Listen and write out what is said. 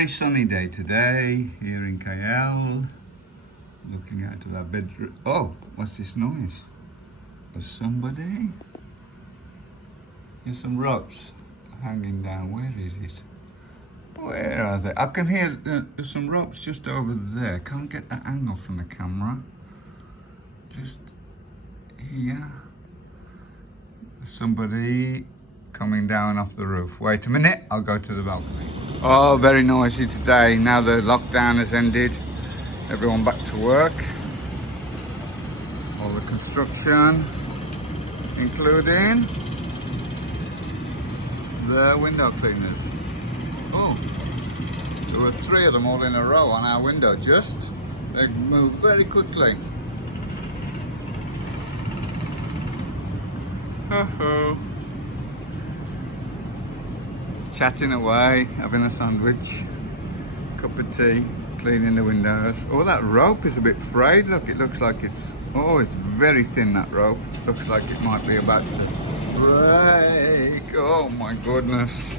very sunny day today here in KL. Looking out of our bedroom. Oh, what's this noise? There's somebody. There's some ropes hanging down. Where is it? Where are they? I can hear there's some ropes just over there. Can't get that angle from the camera. Just here. There's somebody coming down off the roof. Wait a minute, I'll go to the balcony. Oh, very noisy today. Now the lockdown has ended. Everyone back to work. All the construction, including the window cleaners. Oh, there were 3 of them all in a row on our window just. They moved very quickly. Ho-ho. Chatting away, having a sandwich, cup of tea, cleaning the windows. Oh, that rope is a bit frayed. Look, it looks like it's very thin, that rope. Looks like it might be about to break. Oh my goodness.